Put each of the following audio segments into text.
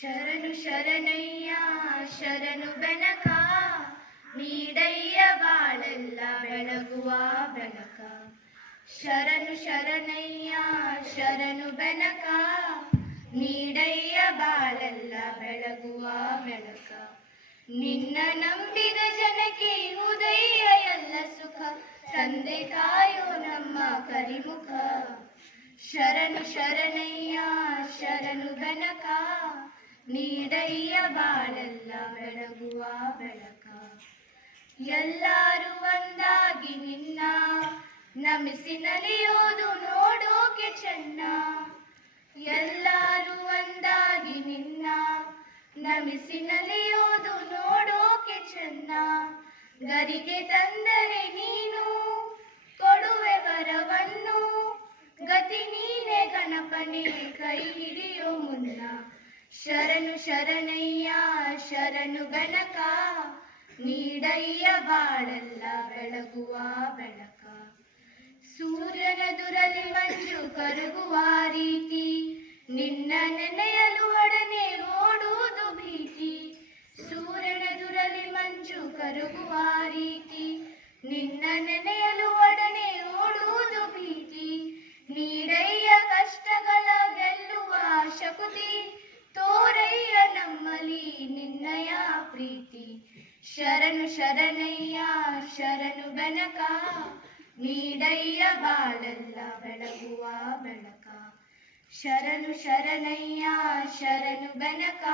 ಶರಣು ಶರಣಯ್ಯ ಶರಣು ಬೆನಕ ನೀಡಯ್ಯ ಬಾಳೆಲ್ಲ ಬೆಳಗುವ ಬೆಳಕ. ಶರಣು ಶರಣಯ್ಯ ಶರಣು ಬೆನಕ ನೀಡಯ್ಯ ಬಾಳೆಲ್ಲ ಬೆಳಗುವ ಬೆಳಕ. ನಿನ್ನ ನಂಬಿದ ಜನಕ್ಕೆ ಉದಯ ಎಲ್ಲ ಸುಖ ತಂದೆ ಕಾಯೋ ನಮ್ಮ ಕರಿಮುಖ. ಶರಣು ಶರಣಯ್ಯ ಶರಣು ಬೆನಕ ನೀಡಯ್ಯ ಬಾಳೆಲ್ಲ ಬೆಳಗುವ ಬೆಳಕ. ಎಲ್ಲರೂ ಒಂದಾಗಿ ನಿನ್ನ ನಮಿಸಿ ನಲಿಯೋದು ನೋಡೋಕೆ ಚೆನ್ನ. ಎಲ್ಲರೂ ಒಂದಾಗಿ ನಿನ್ನ ನಮಿಸಿ ನಲಿಯೋದು ನೋಡೋಕೆ ಚೆನ್ನ. ಗರಿಗೆ ತಂದರೆ ನೀನು ಕೊಡುವೆ ವರವನ್ನು, ಗತಿ ನೀನೆ ಗಣಪನೆ ಕೈ ಹಿಡಿಯೋ ಮುನ್ನ. ಶರಣು ಶರಣಯ್ಯ ಶರಣು ಬೆನಕ ನೀಡಯ್ಯ ಬಾಳೆಲ್ಲ ಬೆಳಗುವ ಬೆಳಕ. ಸೂರ್ಯನೆದುರಲ್ಲಿ ಮಂಜು ಕರಗುವ ರೀತಿ ನಿನ್ನ ನೆನೆಯಲು ಒಡನೆ ಓಡುವುದು ಭೀತಿ. ಸೂರ್ಯನೆದುರಲ್ಲಿ ಮಂಜು ಕರಗುವ ರೀತಿ ನಿನ್ನ ನೆನೆಯಲು ಒಡನೆ ಓಡುವುದು ಭೀತಿ. ನೀಡಯ್ಯ ಕಷ್ಟಗಳ ಗೆಲ್ಲುವ ಶಕುತಿ, ತೋರಯ್ಯ ನಮ್ಮಲ್ಲಿ ನಿನ್ನಯ ಪ್ರೀತಿ. ಶರಣು ಶರಣಯ್ಯ ಶರಣು ಬೆನಕ ನೀಡಯ್ಯ ಬಾಳೆಲ್ಲ ಬೆಳಗುವ ಬೆಳಕ. ಶರಣು ಶರಣಯ್ಯ ಶರಣು ಬೆನಕ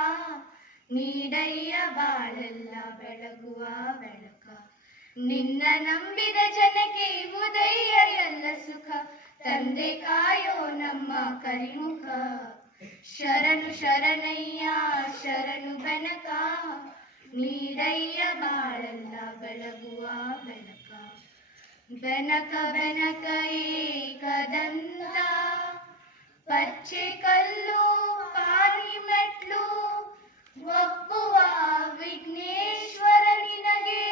ನೀಡಯ್ಯ ಬಾಳೆಲ್ಲ ಬೆಳಗುವ ಬೆಳಕ. ನಿನ್ನ ನಂಬಿದ ಜನಕ್ಕೆ ಉದಯ ಎಲ್ಲ ಸುಖ ತಂದೆ ಕಾಯೋ ನಮ್ಮ ಕರಿಮುಖ. ಶರಣು ಶರಣಯ್ಯ ಶರಣು ಬೆನಕ ನೀಡಯ್ಯ ಬಾಳೆಲ್ಲ ಬೆಳಗುವ ಬೆಳಕ. ಬೆನಕ ಬೆನಕ ಏಕದಂತ ಪಚ್ಚೆ ಕಲ್ಲು ಪಾರಿ ಮೆಟ್ಲು ಒಪ್ಪುವ ವಿಘ್ನೇಶ್ವರ ನಿನಗೆ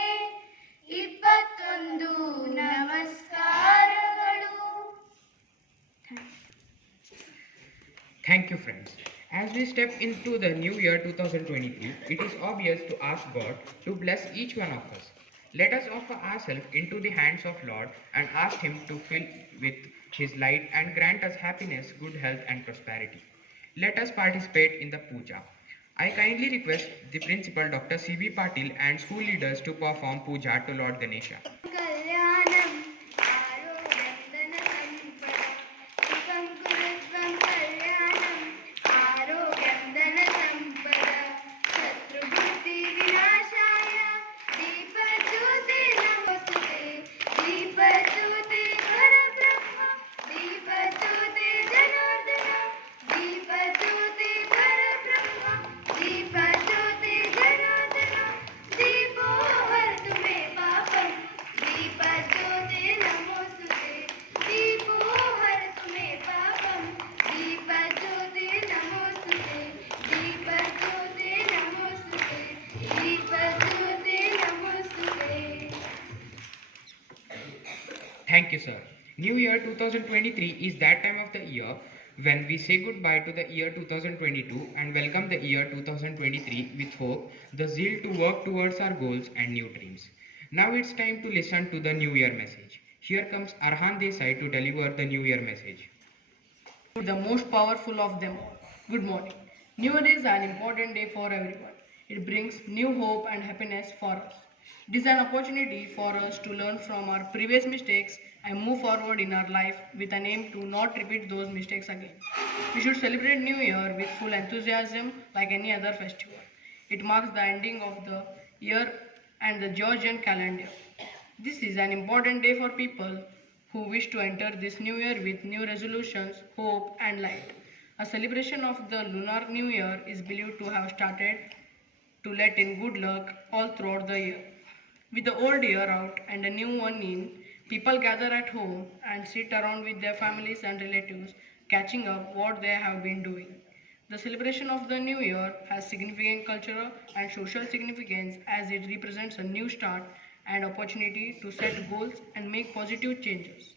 21 ನಮಸ್ಕಾರಗಳು. Thank you, friends. As we step into the new year 2023, it is obvious to ask God to bless each one of us. Let us offer ourselves into the hands of Lord and ask Him to fill with His light and grant us happiness, good health and prosperity. Let us participate in the puja. I kindly request the principal Dr. C.B. Patil and school leaders to perform puja to Lord Ganesha. Thank you, sir. New Year 2023 is that time of the year when we say goodbye to the year 2022 and welcome the year 2023 with hope, the zeal to work towards our goals and new dreams. Now it's time to listen to the New Year message. Here comes Arhan Desai to deliver the New Year message. The most powerful of them all. Good morning. New Year is an important day for everyone. It brings new hope and happiness for us. It is an opportunity for us to learn from our previous mistakes and move forward in our life with an aim to not repeat those mistakes again. We should celebrate New Year with full enthusiasm like any other festival. It marks the ending of the year and the Georgian calendar. This is an important day for people who wish to enter this new year with new resolutions, hope and light. A celebration of the lunar new year is believed to have started to let in good luck all throughout the year. With the old year out and a new one in, people gather at home and sit around with their families and relatives, catching up what they have been doing. The celebration of the new year has significant cultural and social significance as it represents a new start and opportunity to set goals and make positive changes.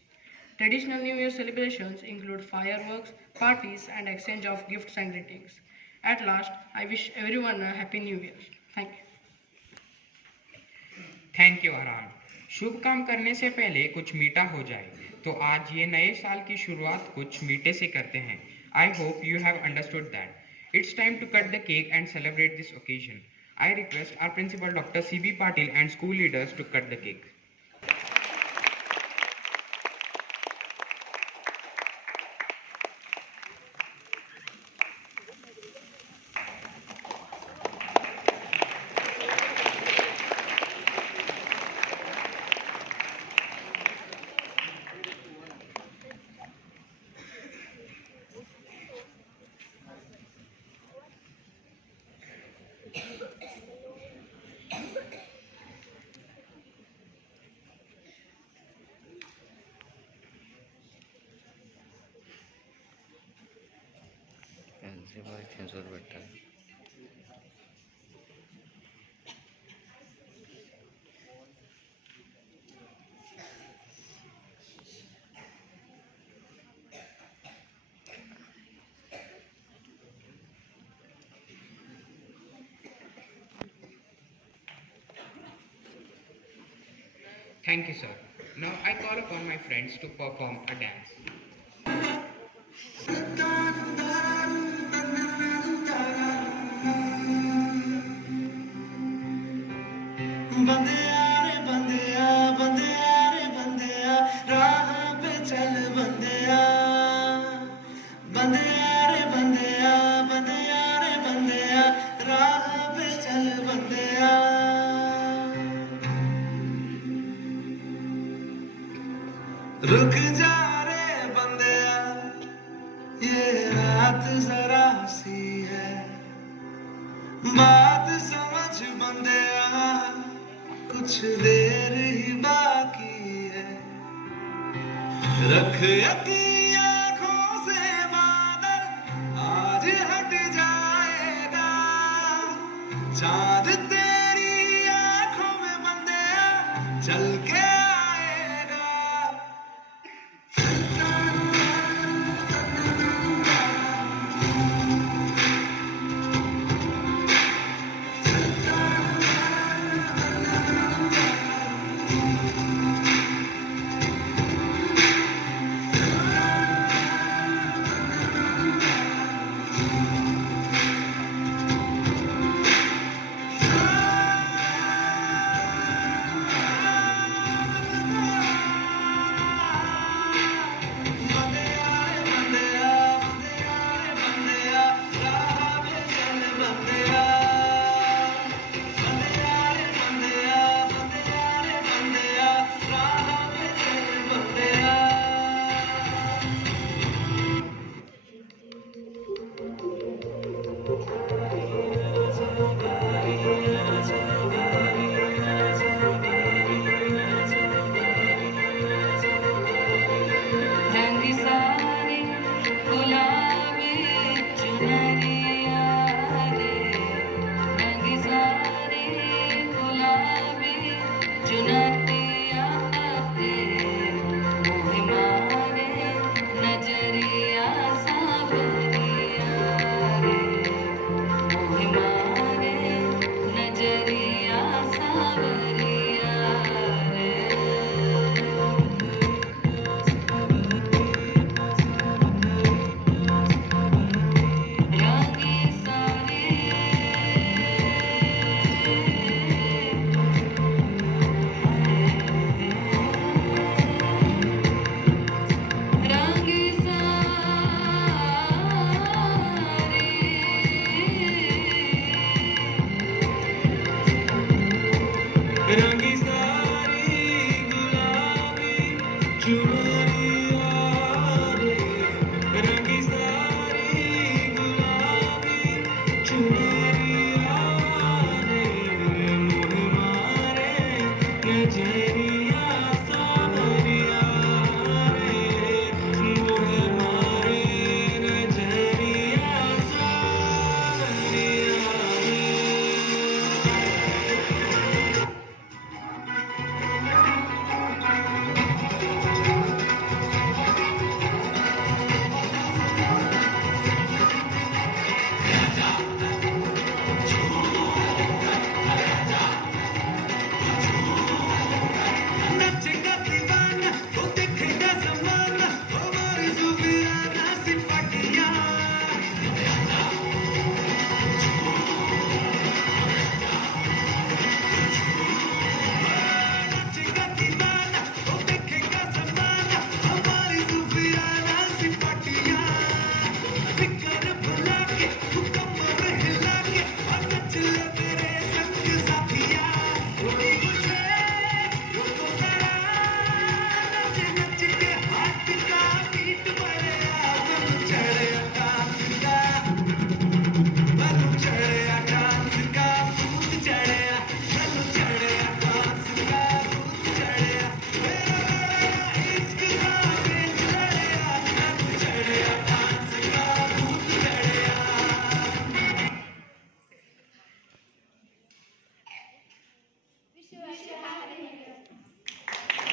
Traditional New Year celebrations include fireworks, parties, and exchange of gifts and greetings. At last, I wish everyone a happy new year. Thank you. Thank you आराम। शुभ काम करने से पहले कुछ मीठा हो जाए, तो आज ये नए साल की शुरुआत कुछ मीठे से करते हैं। I hope you have understood that it's time to cut the cake and celebrate this occasion. I request our principal doctor CB Patil and school leaders to cut the cake. Thank you, sir. Now I call upon my friends to perform a dance. बंदिया रे बंदिया बंदिया रे बंदिया राह पे चल बंदिया बंदिया रे बंदिया बंदिया रे बंदिया राह पे चल बंदिया रुक जा रे बंदिया ये रात जरा सी है बात समझ बंदिया कुछ देर ही बाकी है रख अपनी आंखों से बादल आज हट जाएगा चांद तेरी आंखों में बंदिया चल के आएगा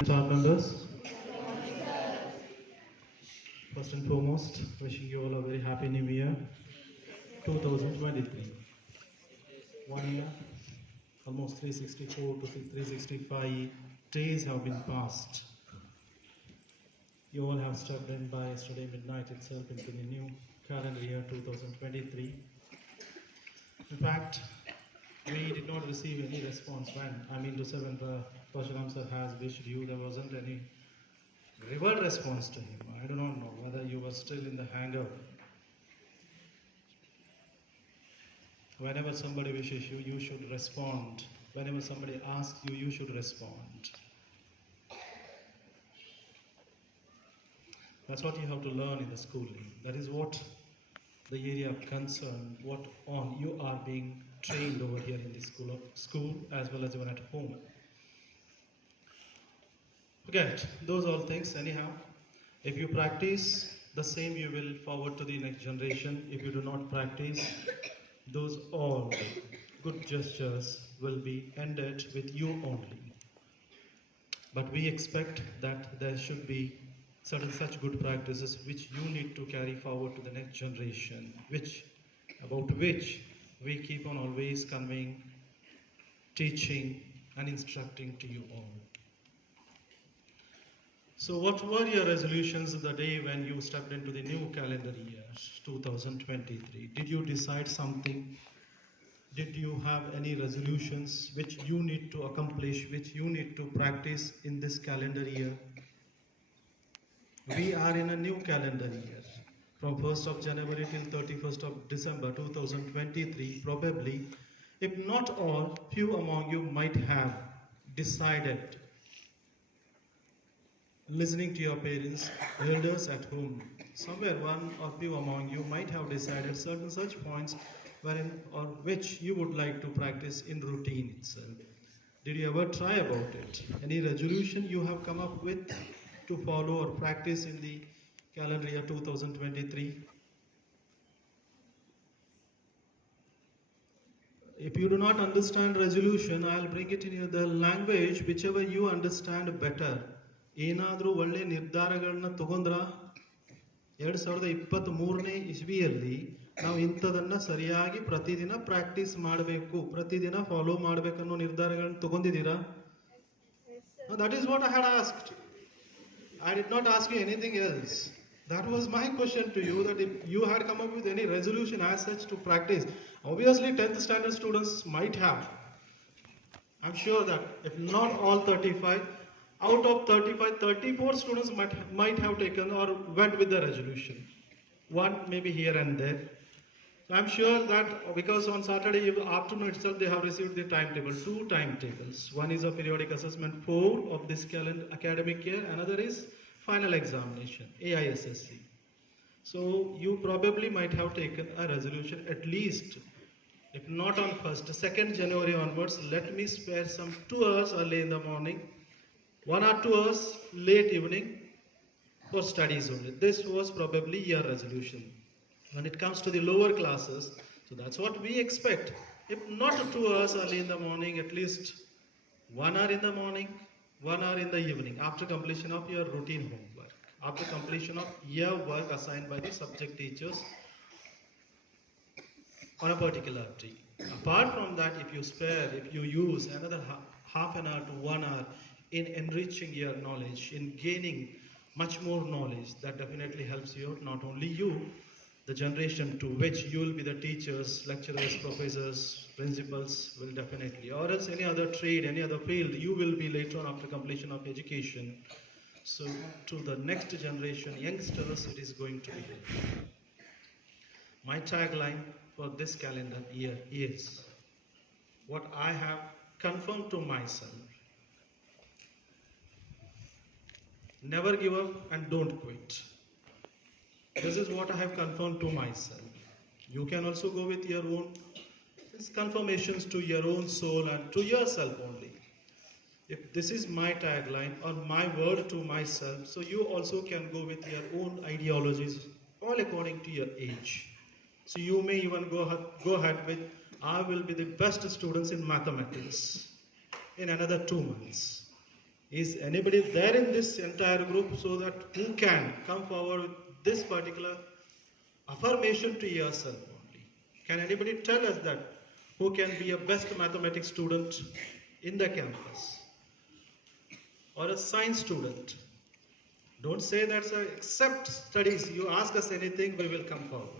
Staff members, first and foremost, wishing you all a very happy new year 2023. 1 year, almost 364 to 365 days have been passed. You all have stepped in by yesterday midnight itself into the new calendar year 2023. In fact, we did not receive any response when the Pashuram sir has wished you, there wasn't any revert response to him. I do not know whether you were still in the hangover. Whenever somebody wishes you, you should respond. Whenever somebody asks you, you should respond. That's what you have to learn in the schooling. That is what the area of concern, what on you are being trained over here in the school as well as even at home. Forget those all things anyhow. If you practice the same, you will forward to the next generation. If you do not practice, those all good gestures will be ended with you only. But we expect that there should be certain such good practices which you need to carry forward to the next generation, about which we keep on always conveying, teaching and instructing to you all. So what were your resolutions the day when you stepped into the new calendar year 2023? Did you decide something? Did you have any resolutions which you need to accomplish, which you need to practice in this calendar year? We are in a new calendar year. From 1st of January till 31st of December 2023, probably, if not all, few among you might have decided, listening to your parents, elders at home, somewhere one or few among you might have decided certain such points wherein or which you would like to practice in routine itself. Did you ever try about it? Any resolution you have come up with to follow or practice in the calendar year 2023? If you do not understand resolution, I'll bring it in the language whichever you understand better. ಏನಾದರೂ ಒಳ್ಳೆ ನಿರ್ಧಾರಗಳನ್ನ ತಗೊಂಡ್ರ 2023ನೇ ಇಸ್ವಿಯಲ್ಲಿ ನಾವು ಇಂಥದನ್ನ ಸರಿಯಾಗಿ ಪ್ರತಿದಿನ practice ಮಾಡಬೇಕು, ಪ್ರತಿದಿನ ಫಾಲೋ ಮಾಡಬೇಕನ್ನೋ ನಿರ್ಧಾರಗಳನ್ನ ತಗೊಂಡಿದ್ದೀರಾ? That is what I had asked. I did not ask you anything else. That was my question to you, that if you had come up with any resolution as such to practice. Obviously 10th standard students might have. I'm sure that if not all 35, out of 35, 34 students might have taken or went with the resolution. One maybe here and there. So I'm sure that because on Saturday afternoon itself they have received the timetable, 2 timetables. One is a periodic assessment 4 of this academic year, another is final examination, AISSC. So you probably might have taken a resolution at least, if not on 1st, 2nd January onwards, let me spare some 2 hours early in the morning, 1 or 2 hours late evening for studies only. This was probably your resolution. When it comes to the lower classes, so that's what we expect. If not 2 hours early in the morning, at least 1 hour in the morning, 1 hour in the evening, after completion of your routine homework, after completion of your work assigned by the subject teachers on a particular day. Apart from that, if you spare, if you use another half an hour to 1 hour in enriching your knowledge, in gaining much more knowledge, that definitely helps you out, not only you, the generation to which you will be the teachers, lecturers, professors, principals will definitely, or else any other trade, any other field, you will be later on after completion of education. So to the next generation, youngsters, it is going to be helpful. My tagline for this calendar year is what I have confirmed to myself. Never give up and don't quit. This is what I have confirmed to myself. You can also go with your own confirmations to your own soul and to yourself only. If this is my tagline or my word to myself, so you also can go with your own ideologies, all according to your age. So you may even go ahead with, I will be the best students in mathematics in another 2 months. Is anybody there in this entire group so that who can come forward with this particular affirmation to yourself only? Can anybody tell us that who can be a best mathematics student in the campus or a science student? Don't say that, sir. Except studies. You ask us anything, we will come forward.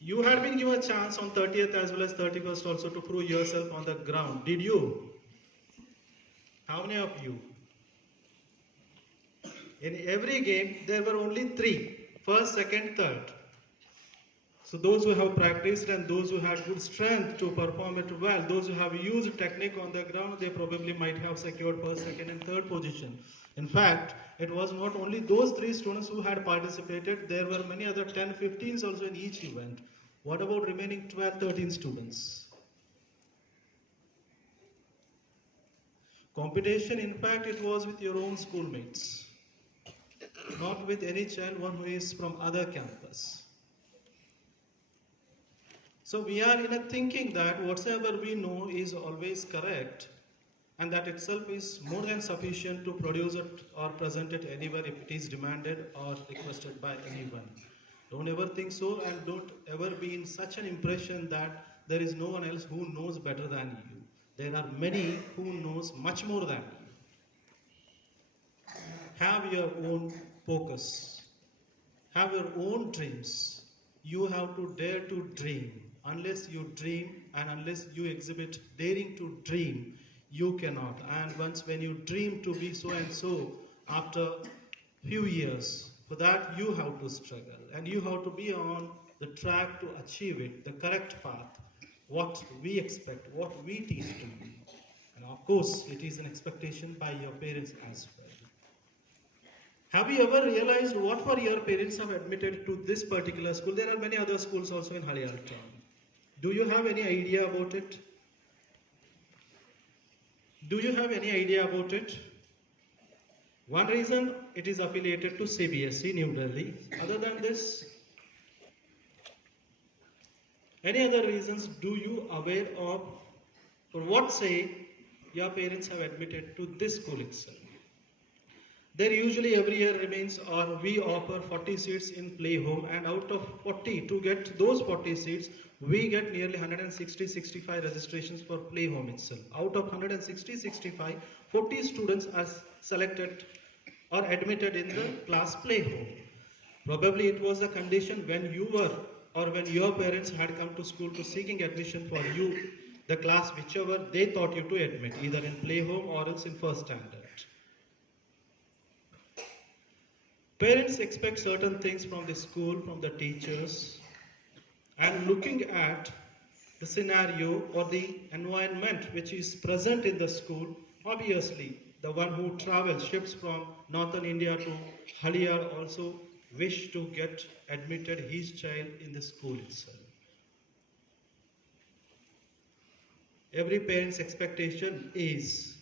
You had been given a chance on 30th as well as 31st also to prove yourself on the ground. Did you? How many of you? In every game, there were only three: first, second, third. So those who have practiced and those who had good strength to perform it well, those who have used technique on the ground, they probably might have secured first, second and third position. In fact, it was not only those three students who had participated, there were many other 10, 15s also in each event. What about remaining 12, 13 students? Competition, in fact, it was with your own schoolmates, not with any child, one who is from other campus. So we are in a thinking that whatsoever we know is always correct, and that itself is more than sufficient to produce it or present it anywhere if it is demanded or requested by anyone. Don't ever think so, and don't ever be in such an impression that there is no one else who knows better than you. There are many who knows much more than you. Have your own focus. Have your own dreams. You have to dare to dream. Unless you dream and unless you exhibit daring to dream, you cannot. And once when you dream to be so and so, after few years, for that you have to struggle and you have to be on the track to achieve it, the correct path, what we expect, what we teach to you. And of course, it is an expectation by your parents as well. Have you ever realized what for your parents have admitted to this particular school? There are many other schools also in Haliyal town. Do you have any idea about it? Do you have any idea about it? One reason it is affiliated to CBSE New Delhi. Other than this, any other reasons do you aware of, or what say your parents have admitted to this school itself? There usually every year remains or we offer 40 seats in play home, and out of 40, to get those 40 seats, we get nearly 160-65 registrations for play home itself. Out of 160-65, 40 students are selected or admitted in the class play home. Probably it was a condition when you were or when your parents had come to school to seeking admission for you, the class whichever they thought you to admit, either in play home or else in first standard. Parents expect certain things from the school, from the teachers, and looking at the scenario or the environment which is present in the school, obviously the one who travels, shifts from northern India to Haliyal also wish to get admitted his child in the school itself. Every parent's expectation is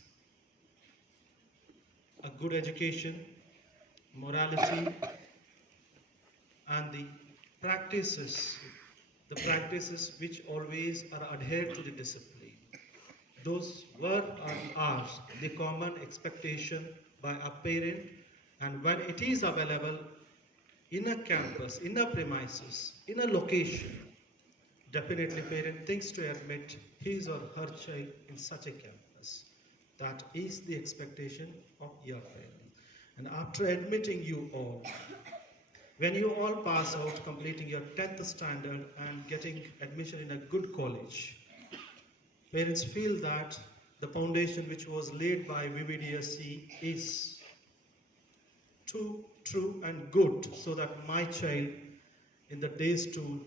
a good education, morality, and the practices which always are adhered to the discipline. Those were and are the common expectation by a parent, and when it is available in a campus, in a premises, in a location, definitely parent thinks to admit his or her child in such a campus. That is the expectation of your parent. And after admitting you all, when you all pass out, completing your 10th standard and getting admission in a good college, parents feel that the foundation which was laid by VVDSC is too true and good, so that my child in the days to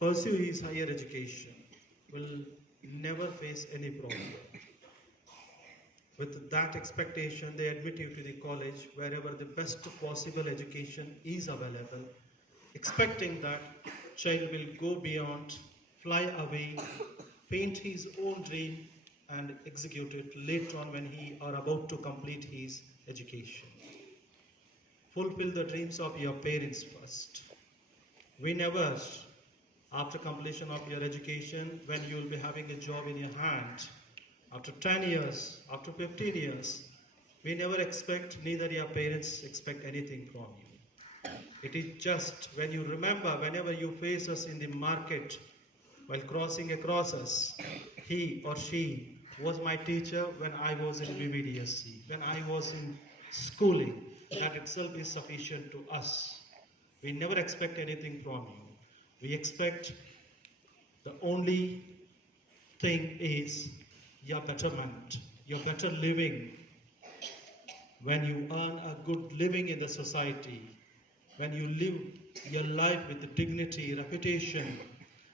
pursue his higher education will never face any problem. With that expectation, they admit you to the college wherever the best possible education is available, expecting that child will go beyond, fly away, paint his own dream and execute it later on when he are about to complete his education. Fulfill the dreams of your parents first. We never, after completion of your education, when you will be having a job in your hand, after 10 years, after 15 years, We never expect, neither your parents expect anything from you. It is just when you remember, whenever you face us in the market while crossing across us, he or she was my teacher when I was in VVDSC, when I was in schooling. That itself is sufficient to us. We never expect anything from you. We expect the only thing is your betterment, your better living. When you earn a good living in the society, when you live your life with dignity, reputation,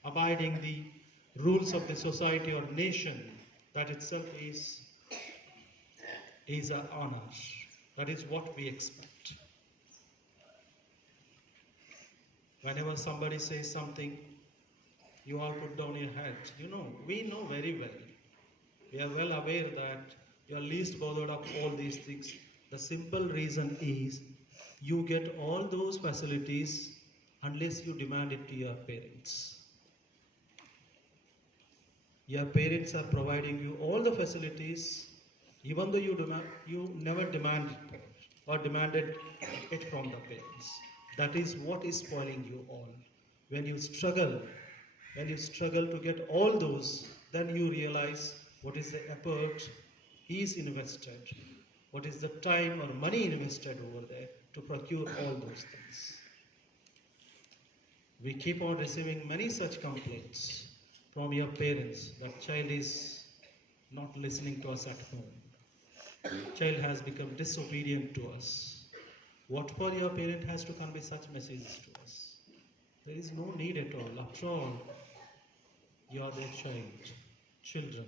abiding the rules of the society or nation, that itself is an honor. That is what we expect. Whenever somebody says something, you all put down your head. We know very well. We are well aware that you are least bothered of all these things. The simple reason is you get all those facilities unless you demand it to your parents. Your parents are providing you all the facilities, even though you never demanded or demanded it from the parents. That is what is spoiling you all. When you struggle to get all those, then you realize what is the effort is invested, what is the time or money invested over there to procure all those things. We keep on receiving many such complaints from your parents that child is not listening to us at home. Child has become disobedient to us. What for your parent has to convey such messages to us? There is no need at all. After all, you are their child, children.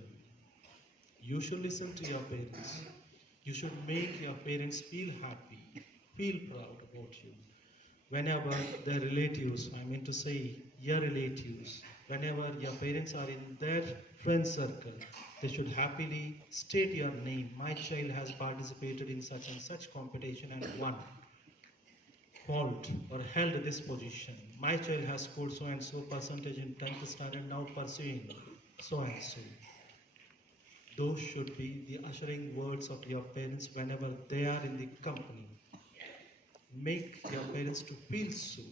You should listen to your parents. You should make your parents feel happy, feel proud about you. Whenever their relatives, I mean to say your relatives, whenever your parents are in their friend circle, they should happily state your name. My child has participated in such and such competition and won, held or held this position. My child has scored so and so percentage in 10th standard, now pursuing so and so. Those should be the ushering words of your parents whenever they are in the company. Make your parents to feel so.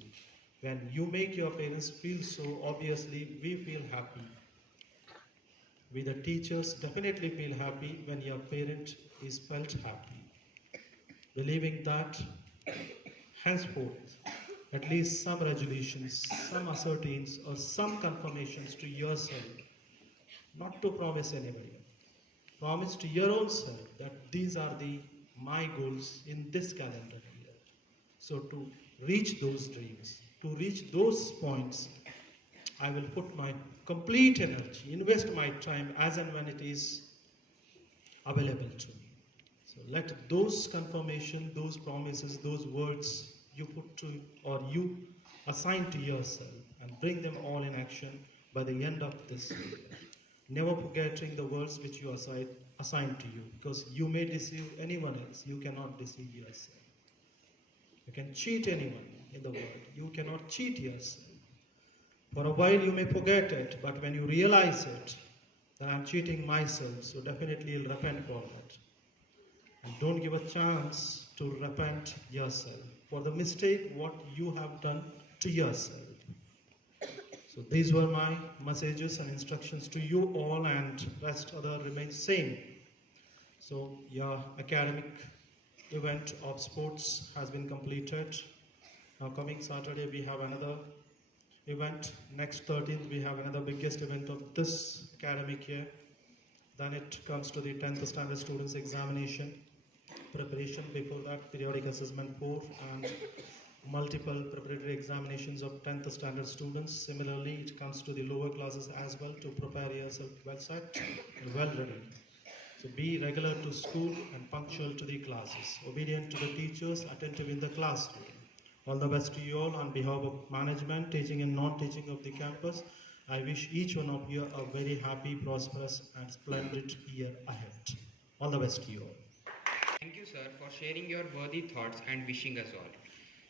When you make your parents feel so, obviously we feel happy. We the teachers definitely feel happy when your parent is felt happy. Believing that henceforth, at least some resolutions, some ascertains or some confirmations to yourself, not to promise anybody. Promise to your own self that these are my goals in this calendar year. So to reach those dreams, to reach those points, I will put my complete energy, invest my time as and when it is available to me. So let those confirmation, those promises, those words you put to or you assign to yourself and bring them all in action by the end of this year. Never forgetting the words which you assigned to you, because you may deceive anyone else, you cannot deceive yourself. You can cheat anyone in the world, you cannot cheat yourself. For a while you may forget it, but when you realize it, that I'm cheating myself, so definitely you'll repent for that. And don't give a chance to repent yourself for the mistake what you have done to yourself. So these were my messages and instructions to you all, and rest other remains same. So your academic event of sports has been completed. Now coming Saturday we have another event. Next 13th we have another biggest event of this academic year. Then it comes to the 10th standard students examination preparation. Before that, periodic assessment 4 and multiple preparatory examinations of 10th standard students. Similarly, it comes to the lower classes as well to prepare yourself well set and well ready. So be regular to school and punctual to the classes, obedient to the teachers, attentive in the classroom. All the best to you all on behalf of management, teaching and non-teaching of the campus. I wish each one of you a very happy, prosperous and splendid year ahead. All the best to you all. Thank you, sir, for sharing your worthy thoughts and wishing us all.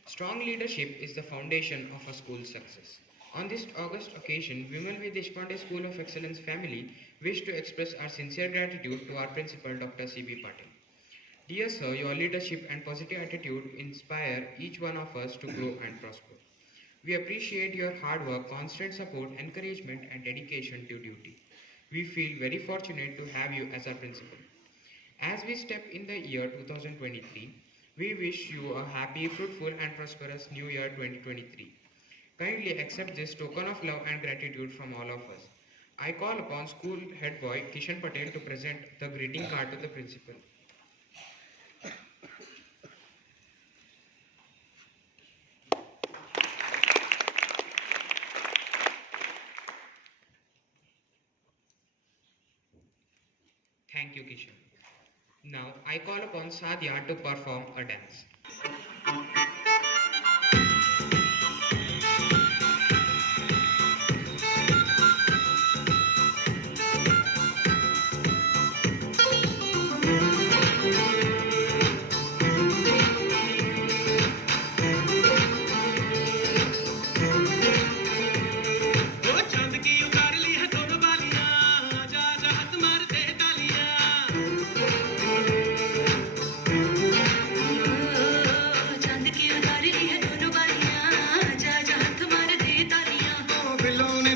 Strong leadership is the foundation of a school's success. On this August occasion, Vimal with Deshpande School of Excellence family wish to express our sincere gratitude to our principal, Dr. C.B. Patil. Dear Sir, your leadership and positive attitude inspire each one of us to grow and prosper. We appreciate your hard work, constant support, encouragement, and dedication to duty. We feel very fortunate to have you as our principal. As we step in the year 2023, we wish you a happy, fruitful, and prosperous New Year 2023. Kindly accept this token of love and gratitude from all of us. I call upon school head boy Kishan Patel to present the greeting card to the principal. Thank you, Kishan. Now I call upon Sadia to perform a dance. ओ चांद की उतार ली है दोनों बालियां आजा आजा हाथ मार दे तालियां चांद की उतार ली है दोनों बालियां आजा आजा हाथ मार दे तालियां ओ बिल्लो ने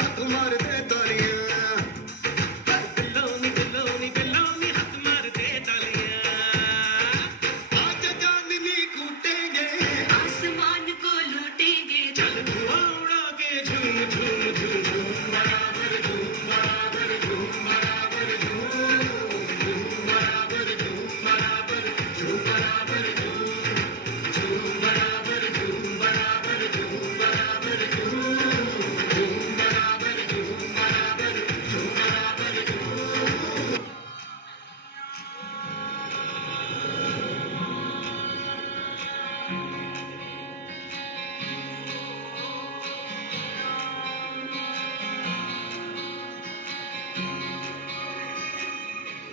हाथ मार दे तालियां बिल्लो ने हाथ मार दे तालियां आज चांदनी कूटेंगे आसमान को लूटेंगे चल धुआं उड़ा के झूम झूम झूम झूम बराबर झूम बराबर झूम बराबर झूम झूम बराबर झूम बराबर झूम बराबर झूम झूम बराबर झूम बराबर झूम बराबर झूम झूम बराबर झूम बराबर झूम बराबर झूम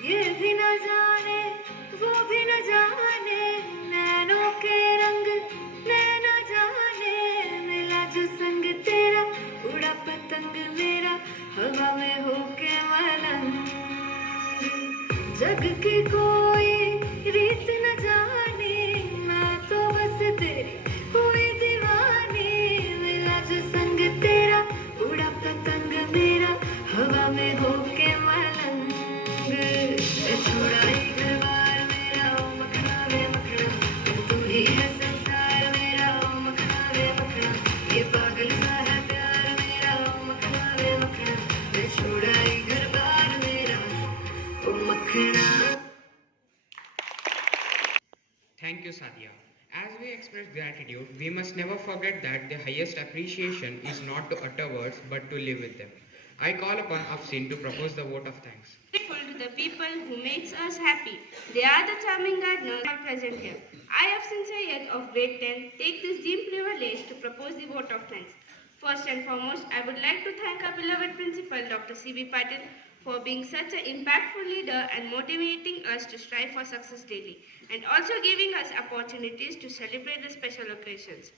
ये भी न जाने वो भी न जाने नैनों के रंग नैना जाने मिला जो संग तेरा उड़ा पतंग मेरा हवा में होके मलंग जग की कोई रीत न जाने मैं तो बस तेरी हुई दीवानी मिला जो संग तेरा उड़ा पतंग मेरा हवा में होके मलंग छोड़ा ही घर बार मेरा ओ मखना वे मखना तू ही है संसार मेरा ओ मखना वे मखना ये पागल सा है प्यार मेरा ओ मखना वे मखना मैं छोड़ा ही घर बार मेरा ओ मखना Thank you, Sadia. As we express gratitude, we must never forget that the highest appreciation is not to utter words but to live with them. I call upon Afsin to propose the vote of thanks. Grateful to the people who makes us happy. They are the charming gardeners all present here. I have sincere of grade 10 take this deep privilege to propose the vote of thanks. First and foremost, I would like to thank our beloved principal, Dr. C.B. Patil, for being such an impactful leader and motivating us to strive for success daily, and also giving us opportunities to celebrate the special occasions.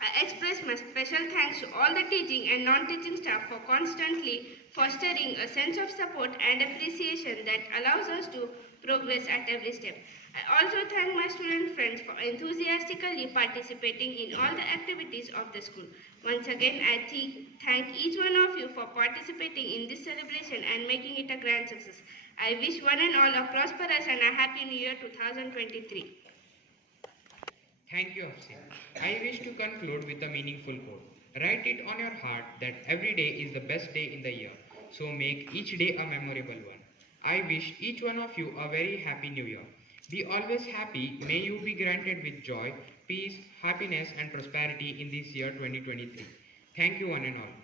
I express my special thanks to all the teaching and non-teaching staff for constantly fostering a sense of support and appreciation that allows us to progress at every step. I also thank my student friends for enthusiastically participating in all the activities of the school. Once again, I thank each one of you for participating in this celebration and making it a grand success. I wish one and all a prosperous and a happy New Year 2023. Thank you, Afsin. I wish to conclude with a meaningful quote. Write it on your heart that every day is the best day in the year, so make each day a memorable one. I wish each one of you a very happy new year. Be always happy. May you be granted with joy, peace, happiness, and prosperity in this year 2023. Thank you, one and all.